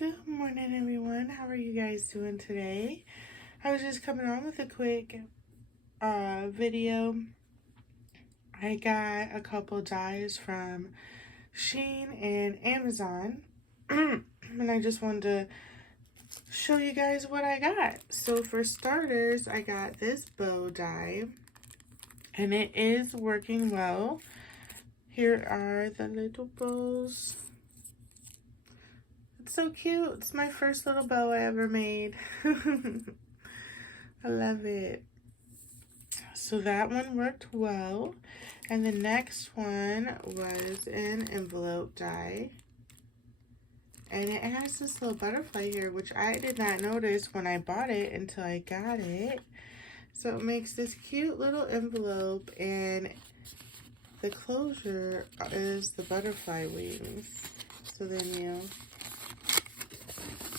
Good morning, everyone. How are you guys doing today? I was just coming on with a quick video. I got a couple dyes from SHEIN and Amazon. And I just wanted to show you guys what I got. So for starters, I got this bow dye. And it is working well. Here are the little bows. It's so cute. It's my first little bow I ever made. I love it. So that one worked well. And the next one was an envelope die. And it has this little butterfly here, which I did not notice when I bought it until I got it. So it makes this cute little envelope, and the closure is the butterfly wings. So then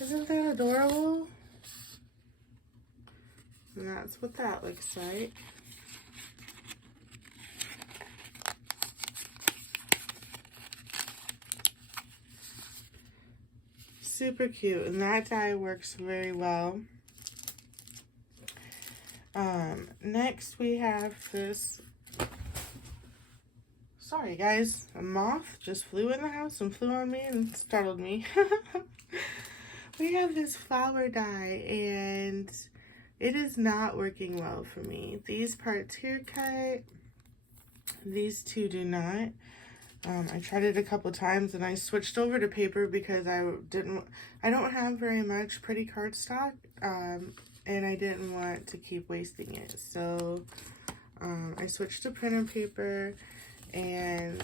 isn't that adorable? And that's what that looks like. Super cute, and that dye works very well. Next we have this, sorry guys, a moth just flew in the house and flew on me and startled me. We have this flower dye, and it is not working well for me. These parts here cut, these two do not. I tried it a couple times and I switched over to paper because I don't have very much pretty cardstock, and I didn't want to keep wasting it. So I switched to printer paper, and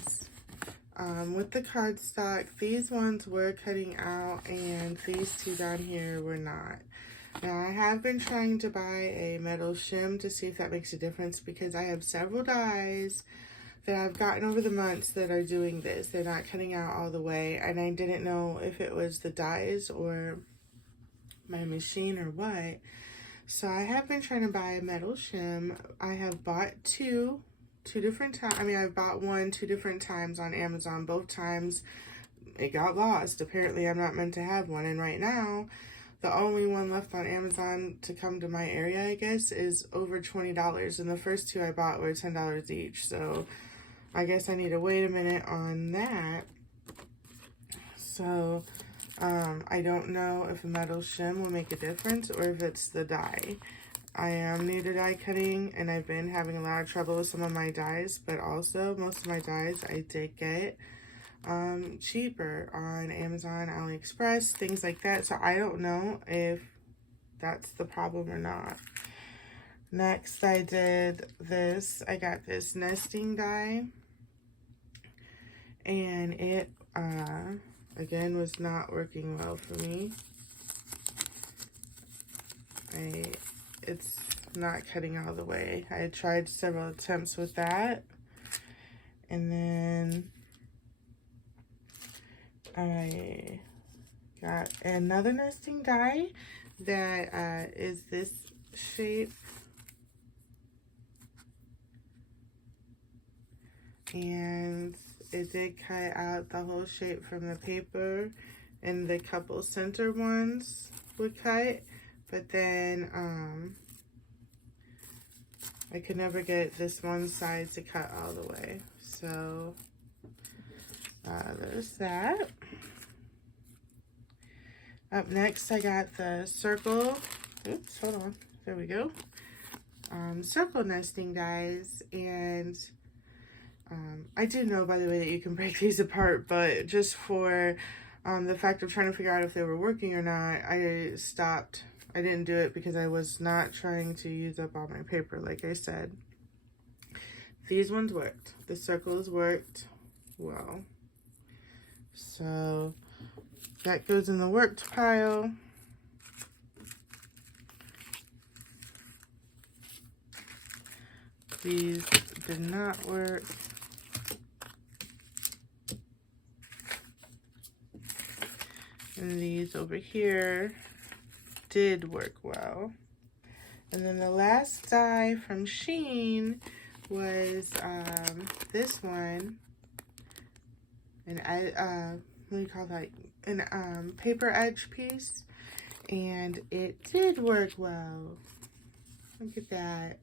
with the cardstock, these ones were cutting out and these two down here were not. Now I have been trying to buy a metal shim to see if that makes a difference, because I have several dyes that I've gotten over the months that are doing this. They're not cutting out all the way, and I didn't know if it was the dyes or my machine or what. So I have been trying to buy a metal shim. I have bought two different times. I mean, I've bought one 2 different times on Amazon. Both times it got lost. Apparently I'm not meant to have one, and right now the only one left on Amazon to come to my area, I guess, is over $20, and the first 2 I bought were $10 each. So I guess I need to wait a minute on that. So I don't know if a metal shim will make a difference or if it's the dye. I am new to die cutting, and I've been having a lot of trouble with some of my dyes, but also most of my dyes I did get cheaper on Amazon, AliExpress, things like that. So I don't know if that's the problem or not. Next, I did this. I got this nesting die, and it again was not working well for me. It's not cutting all the way. I had tried several attempts with that, and then I got another nesting die that is this shape, and it did cut out the whole shape from the paper, and the couple center ones would cut, but then I could never get this one side to cut all the way. So there's that. Up next, I got the circle. Oops, hold on. There we go. Circle nesting dies, and I do know, by the way, that you can break these apart, but just for the fact of trying to figure out if they were working or not, I stopped. I didn't do it because I was not trying to use up all my paper, like I said. These ones worked. The circles worked well. So that goes in the worked pile. These did not work. And these over here did work well. And then the last die from SHEIN was this one. And I what do you call that? an paper edge piece, and it did work well. Look at that.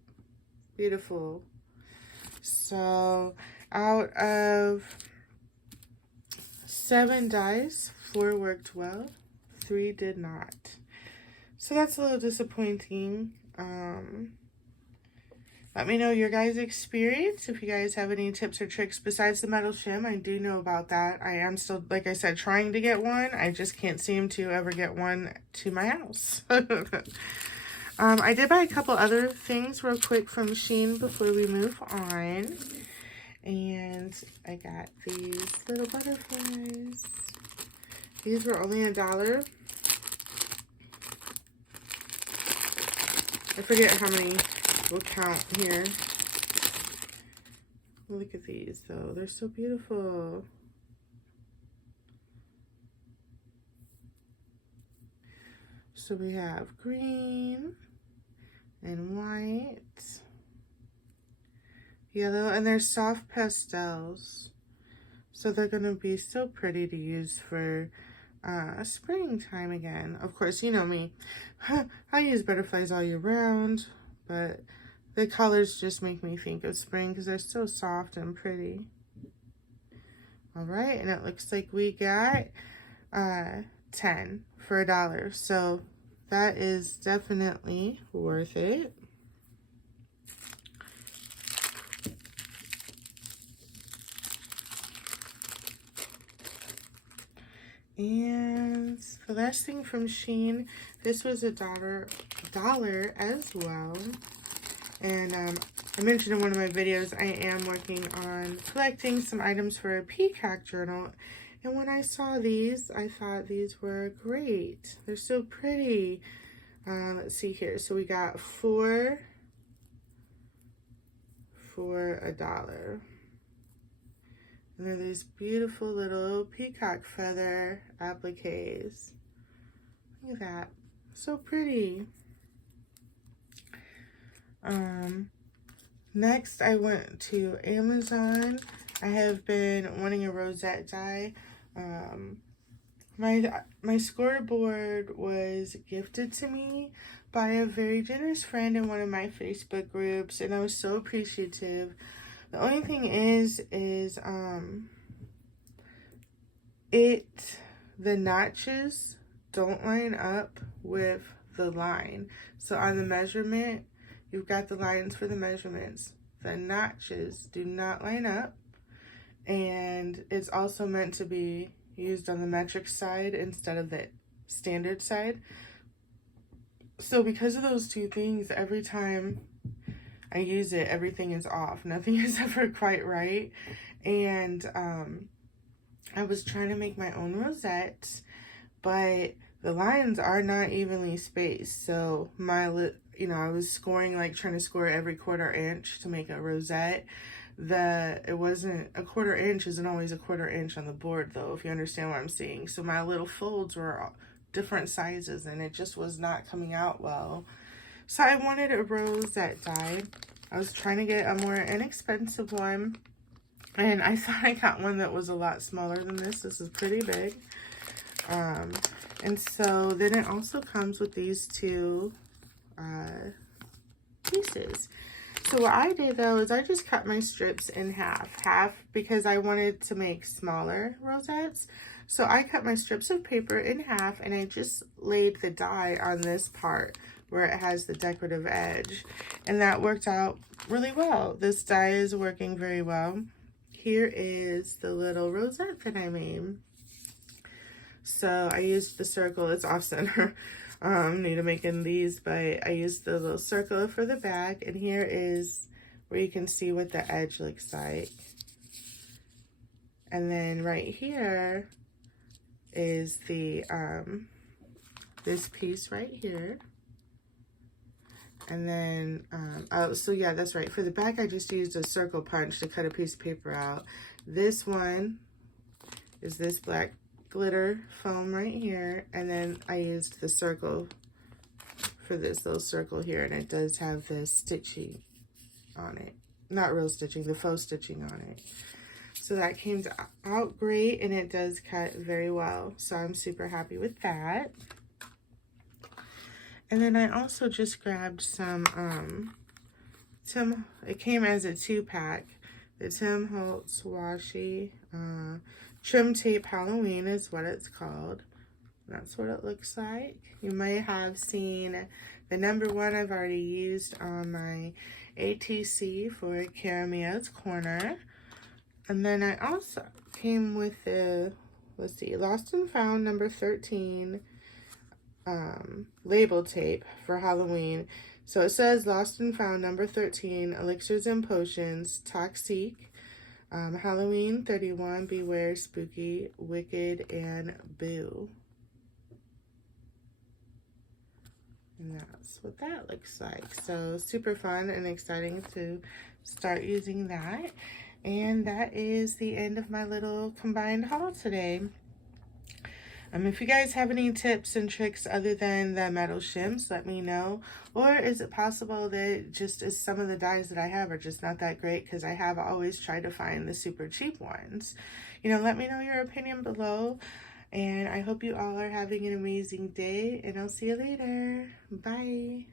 Beautiful. So out of 7 dies, 4 worked well, 3 did not. So that's a little disappointing. Let me know your guys' experience. If you guys have any tips or tricks besides the metal shim, I do know about that. I am still, like I said, trying to get one. I just can't seem to ever get one to my house. I did buy a couple other things real quick from SHEIN before we move on. And I got these little butterflies. These were only $1. I forget how many we'll count here. Look at these though, they're so beautiful. So we have green and white, yellow, and they're soft pastels. So they're gonna be so pretty to use for springtime again. Of course, you know me, I use butterflies all year round, but the colors just make me think of spring because they're so soft and pretty. All right, and it looks like we got 10 for $1. So that is definitely worth it. And the last thing from SHEIN, this was $1 as well. And I mentioned in one of my videos, I am working on collecting some items for a peacock journal. And when I saw these, I thought these were great. They're so pretty. Let's see here. So we got 4 for $1. And they're these beautiful little peacock feather appliques. Look at that. So pretty. Next, I went to Amazon. I have been wanting a rosette die. My scoreboard was gifted to me by a very generous friend in one of my Facebook groups, and I was so appreciative. The only thing is the notches don't line up with the line. So on the measurement, you've got the lines for the measurements. The notches do not line up, and it's also meant to be used on the metric side instead of the standard side. So because of those two things, every time I use it, everything is off. Nothing is ever quite right. And I was trying to make my own rosette, but the lines are not evenly spaced. So I was scoring, like trying to score every 1/4 inch to make a rosette. It wasn't a 1/4 inch, isn't always a 1/4 inch on the board though, if you understand what I'm saying. So my little folds were different sizes and it just was not coming out well. So I wanted a rosette die. I was trying to get a more inexpensive one, and I thought I got one that was a lot smaller than this. This is pretty big. And so then it also comes with these 2 pieces. So what I did though is I just cut my strips in half because I wanted to make smaller rosettes. So I cut my strips of paper in half and I just laid the die on this part where it has the decorative edge, and that worked out really well. This die is working very well. Here is the little rosette that I made. So I used the circle, it's off center. Need to making these, but I used the little circle for the back, and here is where you can see what the edge looks like. And then right here is the this piece right here. And then so yeah, that's right, for the back I just used a circle punch to cut a piece of paper out. This one is this black glitter foam right here, and then I used the circle for this little circle here, and it does have the stitching on it. Not real stitching, the faux stitching on it. So that came out great, and it does cut very well. So I'm super happy with that. And then I also just grabbed some, it came as a 2-pack. The Tim Holtz Washi Trim Tape Halloween is what it's called. That's what it looks like. You may have seen the number 1 I've already used on my ATC for Carameo's Corner. And then I also came with the, let's see, Lost and Found number 13 label tape for Halloween. So it says Lost and Found number 13, Elixirs and Potions, Toxique, Halloween 31, Beware, Spooky, Wicked, and Boo. And that's what that looks like. So super fun and exciting to start using that. And that is the end of my little combined haul today. If you guys have any tips and tricks other than the metal shims, let me know. Or is it possible that just as some of the dyes that I have are just not that great, because I have always tried to find the super cheap ones. You know, let me know your opinion below. And I hope you all are having an amazing day, and I'll see you later. Bye.